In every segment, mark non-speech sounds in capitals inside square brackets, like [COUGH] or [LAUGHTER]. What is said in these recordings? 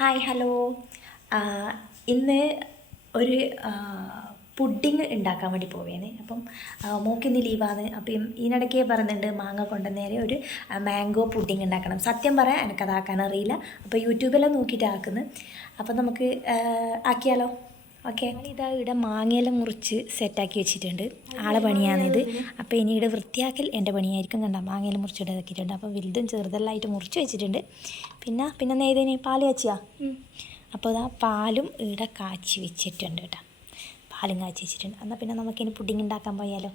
Hi hello ഇന്ന് ഒരു pudding ഉണ്ടാക്കാൻ വേണ്ടി പോവേനെ അപ്പം മോക്കിന്ന് ലീവാണ്. അപ്പം ഇതിനിടയ്ക്ക് പറയുന്നുണ്ട് മാങ്ങ കൊണ്ടുവന്നേരെ ഒരു മാംഗോ പുഡിങ് ഉണ്ടാക്കണം. സത്യം പറയാൻ എനിക്കതാക്കാൻ അറിയില്ല. അപ്പോൾ യൂട്യൂബെല്ലാം നോക്കിയിട്ട് ആക്കുന്നത് അപ്പം നമുക്ക് ആക്കിയാലോ? ഓക്കെ. ഇതാ ഇവിടെ മാങ്ങയെല്ലാം മുറിച്ച് സെറ്റാക്കി വെച്ചിട്ടുണ്ട്. ആളെ പണിയാണിത്. അപ്പോൾ ഇനി ഇവിടെ വൃത്തിയാക്കൽ എന്റെ പണിയായിരിക്കും കണ്ട? മാങ്ങയെല്ലാം മുറിച്ചിട്ട് ഇതാക്കിയിട്ടുണ്ട്. അപ്പോൾ വലുതും ചെറുതെല്ലാമായിട്ട് മുറിച്ച് വെച്ചിട്ടുണ്ട്. പിന്നെ പിന്നെ നേതേനി പാൽ കാച്ചിയാ? അപ്പോൾ ഇതാ പാലും ഇവിടെ കാച്ചി വെച്ചിട്ടുണ്ട് കേട്ടോ. പാലും കാച്ചി വെച്ചിട്ടുണ്ട്. എന്നാൽ പിന്നെ നമുക്കിനി പുഡിംഗ് ഉണ്ടാക്കാൻ പോയാലോ?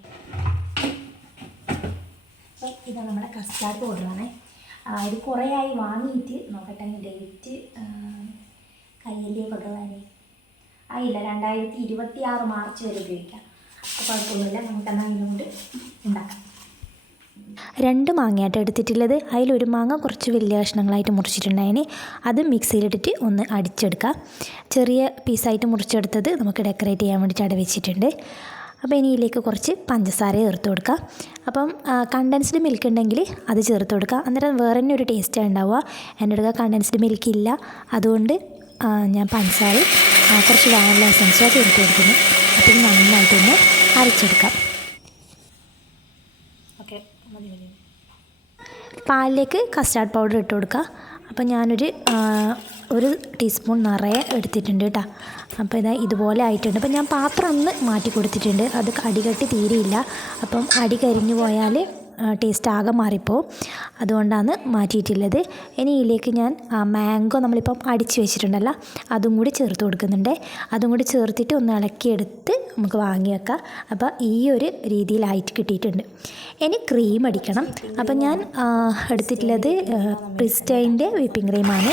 അപ്പോൾ ഇത് നമ്മുടെ കസ്റ്റാർഡ് പൗഡറാണ് അതായത് കുറേ ആയി വാങ്ങിയിട്ട് നോക്കട്ടെ ഡേറ്റ് കയ്യല്ലേ ഭഗവാനെ ആയില്ല രണ്ടായിരത്തി ഇരുപത്തി ആറ് മാർച്ച് വരെ ഉപയോഗിക്കാം. അപ്പോൾ കുഴപ്പമൊന്നുമില്ല നമുക്ക് എന്നാൽ ഇതുകൊണ്ട് ഉണ്ടാക്കാം. രണ്ട് മാങ്ങയായിട്ട് എടുത്തിട്ടുള്ളത്. അതിലൊരു മാങ്ങ കുറച്ച് വലിയ കഷ്ണങ്ങളായിട്ട് മുറിച്ചിട്ടുണ്ടായിന്. അത് മിക്സിയിലിട്ടിട്ട് ഒന്ന് അടിച്ചെടുക്കുക ചെറിയ പീസായിട്ട് മുറിച്ചെടുത്തത് നമുക്ക് ഡെക്കറേറ്റ് ചെയ്യാൻ വേണ്ടിയിട്ട് അവിടെ വെച്ചിട്ടുണ്ട്. അപ്പോൾ ഇനി ഇതിലേക്ക് കുറച്ച് പഞ്ചസാര ചേർത്ത് കൊടുക്കുക അപ്പം കണ്ടൻസ്ഡ് മിൽക്ക് ഉണ്ടെങ്കിൽ അത് ചേർത്ത് കൊടുക്കുക അന്നേരം വേറെ തന്നെ ഒരു ടേസ്റ്റാണ് ഉണ്ടാവുക. എന്റെ അടുക്ക കണ്ടൻസ്ഡ് മിൽക്ക് ഇല്ല. അതുകൊണ്ട് ഞാൻ പഞ്ചസാര കുറച്ച് വാനില എസൻസോ ചേർത്ത് കൊടുക്കുന്നു അപ്പം നന്നായിട്ടൊന്ന് അരച്ചെടുക്കാം. ഓക്കെ മതി മതി. പാലിലേക്ക് കസ്റ്റാർഡ് പൗഡർ ഇട്ട് കൊടുക്കുക. അപ്പോൾ ഞാനൊരു ഒരു ടീസ്പൂൺ നിറയെ എടുത്തിട്ടുണ്ട് കേട്ടോ. അപ്പോൾ ഇതാ ഇതുപോലെ ആയിട്ടുണ്ട്. അപ്പോൾ ഞാൻ പാത്രം ഒന്ന് മാറ്റി കൊടുത്തിട്ടുണ്ട്. അത് അടികട്ടി തീരെയില്ല. അപ്പം അടി കരിഞ്ഞു പോയാൽ ടേസ്റ്റ് ആകെ മാറിപ്പോ. അതുകൊണ്ടാണ് മാറ്റിയിട്ടുള്ളത്. ഇനി ഇതിലേക്ക് ഞാൻ മാംഗോ നമ്മളിപ്പം അടിച്ച് വെച്ചിട്ടുണ്ടല്ലോ അതും കൂടി ചേർത്ത് കൊടുക്കുന്നുണ്ട്. അതും കൂടി ചേർത്തിട്ട് ഒന്ന് ഇളക്കിയെടുത്ത് നമുക്ക് വാങ്ങി വെക്കാം. അപ്പോൾ ഈ ഒരു രീതിയിലായിട്ട് കിട്ടിയിട്ടുണ്ട്. ഇനി ക്രീം അടിക്കണം. അപ്പോൾ ഞാൻ എടുത്തിട്ടുള്ളത് പ്രിസ്റ്റൈന്റെ വിപ്പിംഗ് ക്രീമാണ്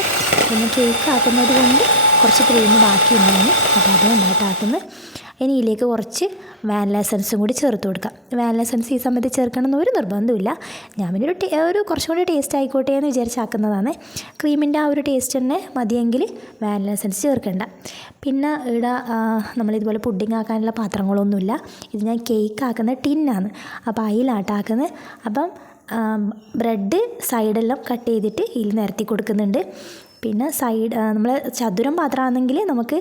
പിന്നെ കേക്ക് ആക്കുന്നത് കൊണ്ട് കുറച്ച് ക്രീം ബാക്കിയുണ്ടായിരുന്നു. അപ്പോൾ അത് നന്നായിട്ട് ആക്കുന്നത് ഇനി ഇതിലേക്ക് കുറച്ച് വാനില എസൻസും കൂടി ചേർത്ത് കൊടുക്കാം. വാനില എസൻസ് ഈ സമയത്ത് ചേർക്കണം എന്ന് ഒരു നിർബന്ധമില്ല ഞാൻ പിന്നെ ഒരു ഒരു കുറച്ചും കൂടി ടേസ്റ്റ് ആയിക്കോട്ടെ എന്ന് വിചാരിച്ചാക്കുന്നതാണ്. ക്രീമിന്റെ ആ ഒരു ടേസ്റ്റ് തന്നെ മതിയെങ്കിൽ വാനില എസൻസ് ചേർക്കേണ്ട. പിന്നെ ഇവിടെ നമ്മളിതുപോലെ പുഡിംഗ് ആക്കാനുള്ള പാത്രങ്ങളൊന്നുമില്ല. ഇത് ഞാൻ കേക്ക് ആക്കുന്ന ടിന്നാണ് അപ്പോൾ അതിലാട്ടാക്കുന്നത് അപ്പം ബ്രെഡ് സൈഡെല്ലാം കട്ട് ചെയ്തിട്ട് ഇതിൽ നിരത്തി കൊടുക്കുന്നുണ്ട്. പിന്നെ സൈഡ് നമ്മൾ ചതുരം പാത്രമാണെങ്കിൽ നമുക്ക്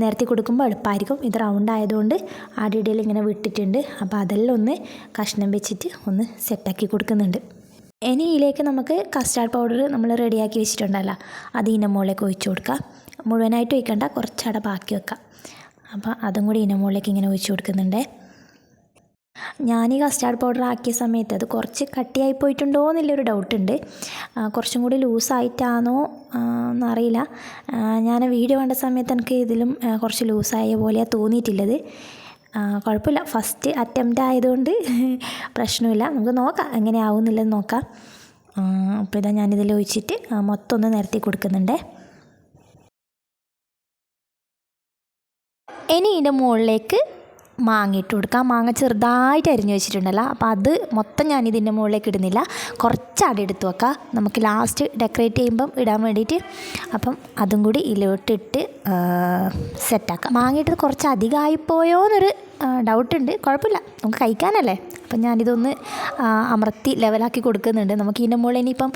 നിരത്തി കൊടുക്കുമ്പോൾ എളുപ്പമായിരിക്കും ഇത് റൗണ്ട് ആയതുകൊണ്ട് ആടിയിടയിൽ ഇങ്ങനെ വിട്ടിട്ടുണ്ട്. അപ്പോൾ അതെല്ലാം ഒന്ന് കഷ്ണം വെച്ചിട്ട് ഒന്ന് സെറ്റാക്കി കൊടുക്കുന്നുണ്ട്. ഇനി ഇതിലേക്ക് നമുക്ക് കസ്റ്റാർഡ് പൗഡർ നമ്മൾ റെഡിയാക്കി വെച്ചിട്ടുണ്ടല്ലോ. അത് ഇതിന്റെ മുകളിലേക്ക് ഒഴിച്ചു കൊടുക്കുക മുഴുവനായിട്ട് ഒഴിക്കണ്ട കുറച്ചവിടെ ബാക്കി വെക്കാം. അപ്പോൾ അതും കൂടി ഇതിന്റെ മുകളിലേക്ക് ഇങ്ങനെ ഒഴിച്ചു കൊടുക്കുന്നുണ്ടേ. ഞാൻ ഈ കസ്റ്റാർഡ് പൗഡർ ആക്കിയ സമയത്ത് അത് കുറച്ച് കട്ടിയായി പോയിട്ടുണ്ടോ എന്നുള്ളൊരു ഡൗട്ട് ഉണ്ട്. കുറച്ചും കൂടി ലൂസായിട്ടാണോ എന്നറിയില്ല. ഞാൻ വീഡിയോ കണ്ട സമയത്ത് എനിക്ക് ഇതിലും കുറച്ച് ലൂസായ പോലെയാണ് തോന്നിയിട്ടുള്ളത്. കുഴപ്പമില്ല. ഫസ്റ്റ് അറ്റംപ്റ്റ് ആയതുകൊണ്ട് [LAUGHS] പ്രശ്നമില്ല. നമുക്ക് നോക്കാം എങ്ങനെ ആവുന്നില്ലെന്ന് നോക്കാം. അപ്പോൾ ഇതാ ഞാനിതിൽ ഒഴിച്ചിട്ട് മൊത്തം ഒന്ന് നിരത്തി കൊടുക്കുന്നുണ്ടേ. ഇനി ഇതിന്റെ മുകളിലേക്ക് മാങ്ങ ഇട്ട് കൊടുക്കാം മാങ്ങ ചെറുതായിട്ട് അരിഞ്ഞു വെച്ചിട്ടുണ്ടല്ലോ. അപ്പോൾ അത് മൊത്തം ഞാൻ ഇതിന്റെ മുകളിലേക്ക് ഇടുന്നില്ല. കുറച്ച് അട എടുത്ത് വെക്കാം നമുക്ക് ലാസ്റ്റ് ഡെക്കറേറ്റ് ചെയ്യുമ്പം ഇടാൻ വേണ്ടിയിട്ട് അപ്പം അതും കൂടി ഇതിലോട്ടിട്ട് സെറ്റാക്കാം മാങ്ങ ഇട്ടത് കുറച്ച് അധികമായിപ്പോയോ എന്നൊരു ഡൗട്ടുണ്ട് കുഴപ്പമില്ല. നമുക്ക് കഴിക്കാനല്ലേ? അപ്പം ഞാനിതൊന്ന് അമർത്തി ലെവലാക്കി കൊടുക്കുന്നുണ്ട്. നമുക്ക് ഇതിന്റെ മുകളിൽ ഇനിയിപ്പം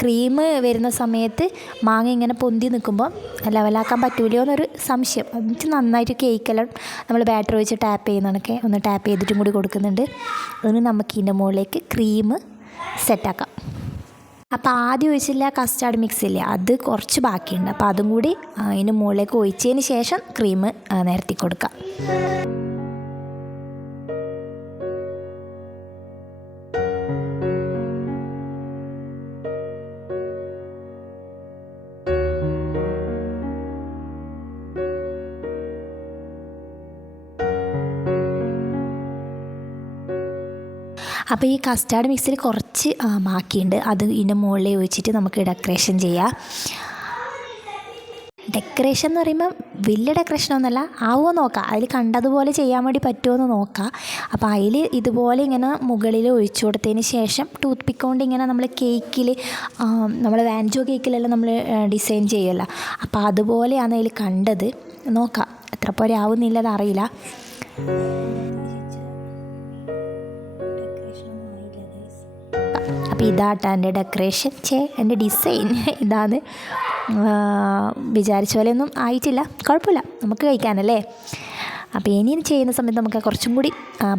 ക്രീം വരുന്ന സമയത്ത് മാങ്ങ ഇങ്ങനെ പൊന്തി നിൽക്കുമ്പോൾ ലെവലാക്കാൻ പറ്റൂലയോ എന്നൊരു സംശയം. എന്നിട്ട് നന്നായിട്ട് കേക്കെല്ലാം നമ്മൾ ബാറ്റർ വെച്ച് ടാപ്പ് ചെയ്യുന്നതൊക്കെ ഒന്ന് ടാപ്പ് ചെയ്തിട്ടും കൂടി കൊടുക്കുന്നുണ്ട്. അതിന് നമുക്ക് ഇതിന്റെ മുകളിലേക്ക് ക്രീം സെറ്റാക്കാം അപ്പോൾ ആദ്യം ഒഴിച്ചില്ല കസ്റ്റാർഡ് മിക്സ് ഇല്ല അത് കുറച്ച് ബാക്കിയുണ്ട്. അപ്പോൾ അതും കൂടി അതിന് മുകളിലേക്ക് ഒഴിച്ചതിന് ശേഷം ക്രീം നിരത്തി കൊടുക്കാം. അപ്പോൾ ഈ കസ്റ്റാർഡ് മിക്സിൽ കുറച്ച് ബാക്കിയുണ്ട്. അത് ഇതിന്റെ മുകളിൽ ഒഴിച്ചിട്ട് നമുക്ക് ഡെക്കറേഷൻ ചെയ്യാം. ഡെക്കറേഷൻ എന്ന് പറയുമ്പം വലിയ ഡെക്കറേഷൻ ഒന്നുമല്ല ആവുമോ നോക്കാം. അതിൽ കണ്ടതുപോലെ ചെയ്യാൻ വേണ്ടി പറ്റുമോ എന്ന് നോക്കാം. അപ്പോൾ അതിൽ ഇതുപോലെ ഇങ്ങനെ മുകളിൽ ഒഴിച്ചു കൊടുത്തതിന് ശേഷം ടൂത്ത് പിക്ക് കൊണ്ട് ഇങ്ങനെ നമ്മൾ കേക്കിൽ നമ്മൾ വാൻജോ കേക്കിലെല്ലാം നമ്മൾ ഡിസൈൻ ചെയ്യുമല്ലോ അപ്പോൾ അതുപോലെയാണ് അതിൽ കണ്ടത്. നോക്കാം എത്ര പോലെ ആവുന്നില്ലത് അറിയില്ല അപ്പോൾ ഇതാട്ടാ എന്റെ ഡെക്കറേഷൻ. ചേ എന്റെ ഡിസൈൻ ഇതാണ്. വിചാരിച്ച പോലെയൊന്നും ആയിട്ടില്ല. കുഴപ്പമില്ല. നമുക്ക് കഴിക്കാനല്ലേ? അപ്പോൾ ഇനി ചെയ്യുന്ന സമയത്ത് നമുക്ക് കുറച്ചും കൂടി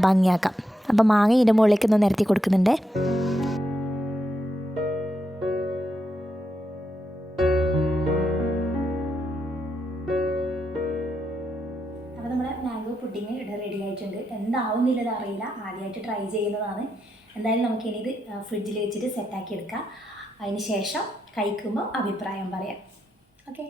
ഭംഗിയാക്കാം. അപ്പോൾ മാങ്ങ ഇതിന്റെ മുകളിലേക്ക് ഒന്ന് നിരത്തി കൊടുക്കുന്നുണ്ട്. പുഡിങ് ഇവിടെ റെഡി ആയിട്ടുണ്ട്. എന്താവുന്നില്ലത് അറിയില്ല. ആദ്യമായിട്ട് ട്രൈ ചെയ്യുന്നതാണ്. എന്തായാലും നമുക്കിനി ഇത് ഫ്രിഡ്ജിൽ വെച്ചിട്ട് സെറ്റാക്കി എടുക്കാം. അതിന് ശേഷം കഴിക്കുമ്പോൾ അഭിപ്രായം പറയാം. ഓക്കെ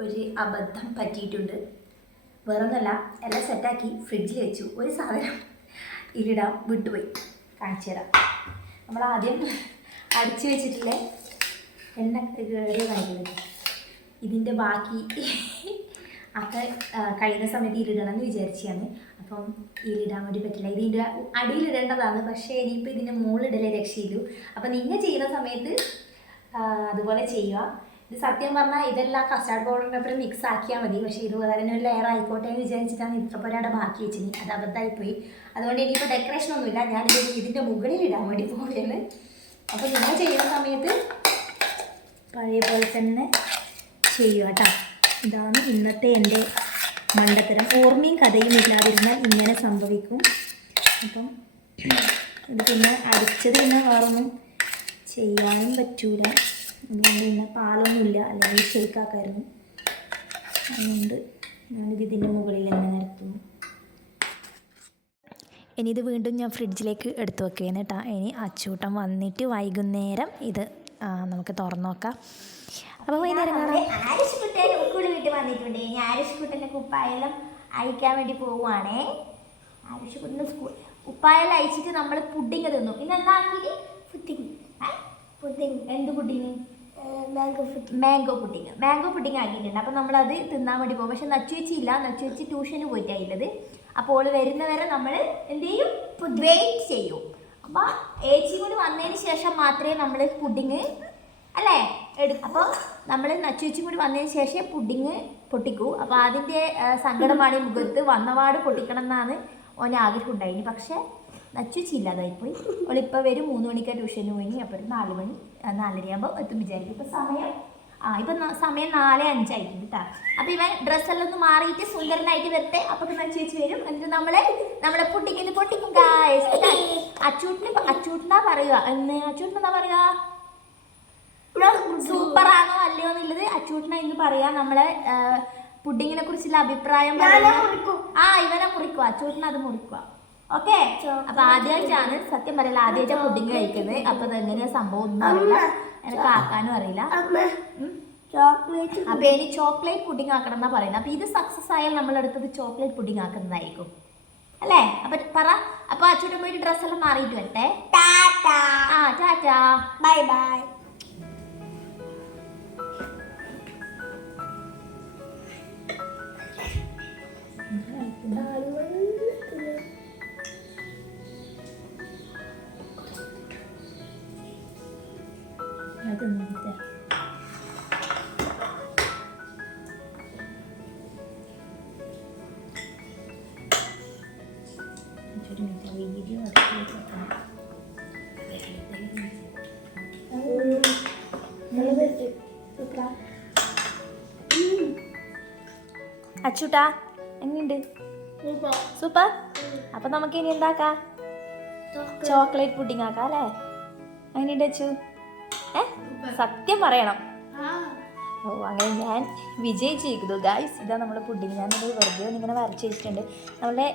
ഒരു അബദ്ധം പറ്റിയിട്ടുണ്ട്. വേറൊന്നല്ല എല്ലാം സെറ്റാക്കി ഫ്രിഡ്ജിൽ വെച്ചു. ഒരു സാധനം ഇതിലിടാൻ വിട്ടുപോയി. കാണിച്ചു തരാം നമ്മൾ ആദ്യം അടിച്ചു വെച്ചിട്ടില്ലേ? എണ്ണ കയറി കാണിക്കുന്നത് ഇതിന്റെ ബാക്കി ഒക്കെ കഴിയുന്ന സമയത്ത് ഇതിലിടണം എന്ന് വിചാരിച്ചാണ് അപ്പം ഇതിലിടാൻ വേണ്ടി പറ്റില്ല. ഇതിന്റെ അടിയിലിടേണ്ടതാണ് പക്ഷേ ഇനിയിപ്പോൾ ഇതിന്റെ മുകളിലിടലേ രക്ഷയില്ലൂ അപ്പം നിങ്ങൾ ചെയ്യുന്ന സമയത്ത് അതുപോലെ ചെയ്യുക. ഇത് സത്യം പറഞ്ഞാൽ ഇതെല്ലാം കസ്റ്റാർഡ് പൗഡറിന്റെ ഒപ്പം മിക്സ് ആക്കിയാൽ മതി. പക്ഷേ ഇത് വേറെ തന്നെ ഒരു ലെയർ ആയിക്കോട്ടെ എന്ന് വിചാരിച്ചിട്ടാണ് ഇത്ര പോരാടെ ബാക്കി വെച്ചിനി അത് അബദ്ധമായിപ്പോയി. അതുകൊണ്ട് ഇനിയിപ്പോൾ ഡെക്കറേഷൻ ഒന്നുമില്ല. ഞാനിത് ഇതിന്റെ മുകളിൽ ഇടാൻ വേണ്ടി പോവുകയാണ്. അപ്പോൾ നിങ്ങൾ ചെയ്യുന്ന സമയത്ത് പഴയ പോലെ തന്നെ ചെയ്യുക കേട്ടോ ഇതാണ് ഇന്നത്തെ എന്റെ മണ്ടത്തരം. ഓർമ്മയും കഥയും ഇല്ലാതിരുന്നാൽ ഇങ്ങനെ സംഭവിക്കും. അപ്പം ഇത് പിന്നെ അടിച്ചത് പിന്നെ വേറൊന്നും ചെയ്യാനും പറ്റൂല. അതുകൊണ്ട് പിന്നെ പാലൊന്നുമില്ല. അല്ലെങ്കിൽ ഷെയ്ക്കാക്കായിരുന്നു. അതുകൊണ്ട് ഞാനിത് ഇതിന്റെ മുകളിൽ തന്നെ നിരത്തുന്നു ഇനി ഇത് വീണ്ടും ഞാൻ ഫ്രിഡ്ജിലേക്ക് എടുത്തു വെക്കുകയാണ് കേട്ടോ. ഇനി അച്ചൂട്ടം വന്നിട്ട് വൈകുന്നേരം ഇത് നമുക്ക് തുറന്നു നോക്കാം അപ്പോൾ വൈകുന്നേരം കാണാം. ആരിഷ് കുട്ടൻ ഉൾക്കൂടി വീട്ടിൽ വന്നിട്ടുണ്ട്. ഇനി ആരിഷ് കുട്ടന്റെ കുപ്പായെല്ലാം അയക്കാൻ വേണ്ടി പോവുകയാണേ ആരിഷ് കുട്ടന്റെ സ്കൂൾ ഉപ്പായെല്ലാം അയച്ചിട്ട് നമ്മൾ പുഡിങ് തിന്നു. പിന്നെ എന്താ ആക്കിയിട്ട് പുഡിങ് പുഡിങ് എന്ത് pudding mango mango pudding mango pudding ആക്കിയിട്ടുണ്ട്. അപ്പം നമ്മളത് തിന്നാൻ വേണ്ടി പോകും. പക്ഷെ നച്ചുവെച്ചി ഇല്ല നച്ചുവെച്ചി ട്യൂഷന് പോയിട്ടായില്ലത് അപ്പോൾ ഓൾ വരുന്നവരെ നമ്മൾ എന്ത് ചെയ്യും? വെയിറ്റ് ചെയ്യും. അപ്പോൾ ഏച്ചി കൂടി വന്നതിന് ശേഷം മാത്രമേ നമ്മൾ പുഡിങ് അല്ലേ? എടുക്കും അപ്പോൾ നമ്മൾ നച്ചുവെച്ചും കൂടി വന്നതിന് ശേഷം പുഡിങ് പൊട്ടിക്കൂ. അപ്പോൾ അതിന്റെ സങ്കടമാണ് ഈ മുഖത്ത്. വന്നപാട് പൊട്ടിക്കണം എന്നാണ് ഓന് ആഗ്രഹം ഉണ്ടായിന് പക്ഷേ നച്ചുവെച്ച് ഇല്ലാതായിപ്പോയി അവളിപ്പോൾ വരും മൂന്ന് മണിക്കാ ട്യൂഷന് പോയി. അപ്പോൾ നാല് മണി നാലരയാകുമ്പോൾ എത്തും വിചാരിക്കും. ഇപ്പോൾ സമയം ആ ഇപ്പം സമയം നാല് അഞ്ചായിട്ടുണ്ട് കേട്ടോ അപ്പോൾ ഇവൻ ഡ്രസ്സെല്ലാം ഒന്ന് മാറിയിട്ട് സുന്ദരനായിട്ട് വരട്ടെ. അപ്പോൾ ചേച്ചി വരും. എന്നിട്ട് നമ്മളെ നമ്മളെ പൊട്ടിക്കുന്നത് പൊട്ടിക്കും ഗായസ് അച്ചൂട്ടിന് അച്ചൂട്ടിനാ പറയുക? എന്ന് അച്ചൂട്ടിനെന്താ പറയുക? സൂപ്പർ ആണോ അല്ലയോ എന്നുള്ളത് അച്ചൂട്ടിനെ ഇന്ന് പറയാം. നമ്മളെ പുഡിങ്ങിനെ കുറിച്ചുള്ള അഭിപ്രായം ആ ഇവനെ മുറിക്കുക അച്ചൂട്ടിനെ അത് മുറിക്കുക ഓക്കെ? അപ്പൊ ആദ്യമായിട്ടാണ് സത്യം പറയല ആദ്യമായിട്ടാണ് പുഡിങ് കഴിക്കുന്നത്. അപ്പൊ അതെങ്ങനെയാ സംഭവം ഒന്നും അറിയില്ല. എനിക്ക് ആക്കാനും അറിയില്ല. ചോക്ലേറ്റ് അപ്പൊ ഇനി ചോക്ലേറ്റ് പുഡിങ് ആക്കണം എന്നാ പറയുന്നത് അപ്പൊ ഇത് സക്സസ് ആയാൽ നമ്മൾ അടുത്തത് ചോക്ലേറ്റ് പുഡിങ് ആക്കുന്നതായിരിക്കും. അല്ലേ? അപ്പൊ പറ. അപ്പൊ അച്ചൂട്ടൻ പോയിട്ട് ഡ്രസ്സെല്ലാം മാറിയിട്ട് വരട്ടെ. ആ ടാറ്റാ. Bye bye. നിന്നിട്ട് ഒരു മിനിറ്റ് വീഡിയോ അച്ചൂട്ടാ എങ്ങനെയുണ്ട്? സൂപ്പർ. അപ്പൊ നമുക്ക് ഇനി എന്താക്കാം? ചോക്ലേറ്റ്. പുഡിംഗ് ആക്കാം അല്ലേ? എങ്ങനെയുണ്ട് അച്ചു? ഏ? സത്യം പറയണം. ഓ അങ്ങനെ ഞാൻ വിജയിച്ചിരിക്കുന്നു ഗായ്സ് ഇതാ നമ്മുടെ പുഡിങ് ഞാനത് വെറുതെ ഒന്ന് ഇങ്ങനെ വരച്ച് വെച്ചിട്ടുണ്ട്. നമ്മുടെ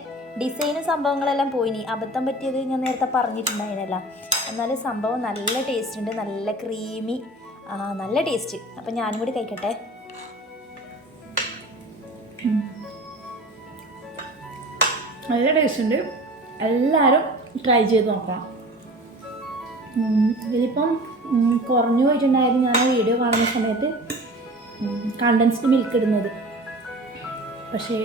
ഡിസൈനും സംഭവങ്ങളെല്ലാം പോയിനി. അബദ്ധം പറ്റിയത് ഞാൻ നേരത്തെ പറഞ്ഞിട്ടുണ്ടായിരുന്നല്ല. എന്നാലും സംഭവം നല്ല ടേസ്റ്റ് ഉണ്ട്. നല്ല ക്രീമി നല്ല ടേസ്റ്റ് അപ്പം ഞാനും കൂടി കഴിക്കട്ടെ. നല്ല ടേസ്റ്റ് ഉണ്ട്. എല്ലാവരും ട്രൈ ചെയ്ത് നോക്കാം ഇതിപ്പം ഇതിലിപ്പം കുറഞ്ഞു പോയിട്ടുണ്ടായിരുന്നു. ഞാൻ ആ വീഡിയോ കാണുന്ന സമയത്ത് കണ്ടൻസ്ഡ് മിൽക്ക് ഇടുന്നത്. പക്ഷേ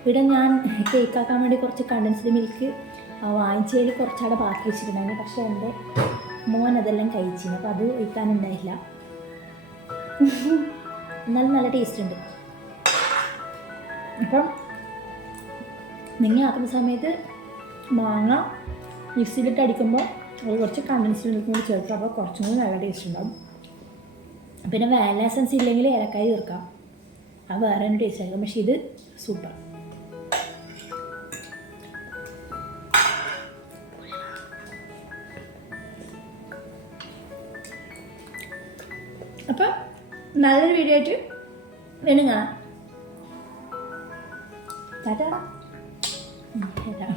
ഇവിടെ ഞാൻ കേക്കാക്കാൻ വേണ്ടി കുറച്ച് കണ്ടൻസ്ഡ് മിൽക്ക് വാങ്ങിച്ചതിൽ കുറച്ചവിടെ ബാക്കി വെച്ചിട്ടുണ്ടായിരുന്നു പക്ഷേ എന്റെ മോൻ അതെല്ലാം കഴിച്ചിരുന്നു അപ്പോൾ അത് ഒഴിക്കാനുണ്ടായില്ല. എന്നാലും നല്ല ടേസ്റ്റ് ഉണ്ട്. അപ്പം നിങ്ങൾ ആക്കുന്ന സമയത്ത് മാങ്ങ മിക്സിയിലിട്ട് അടിക്കുമ്പോൾ അത് കുറച്ച് കണ്ടൻസ് മിൽക്കും കൂടി ചേർക്കുക അപ്പോൾ കുറച്ചും കൂടി നല്ല ടേസ്റ്റ് ഉണ്ടാവും. പിന്നെ വാനില എസൻസ് ഇല്ലെങ്കിൽ ഏലക്കായ ചേർക്കാം. അത് വേറെ ഒരു ടേസ്റ്റ് ആയിരിക്കും. പക്ഷേ ഇത് സൂപ്പർ അപ്പം നല്ലൊരു വീഡിയോ ആയിട്ട് കാണാം. ടാറ്റാ ടാറ്റാ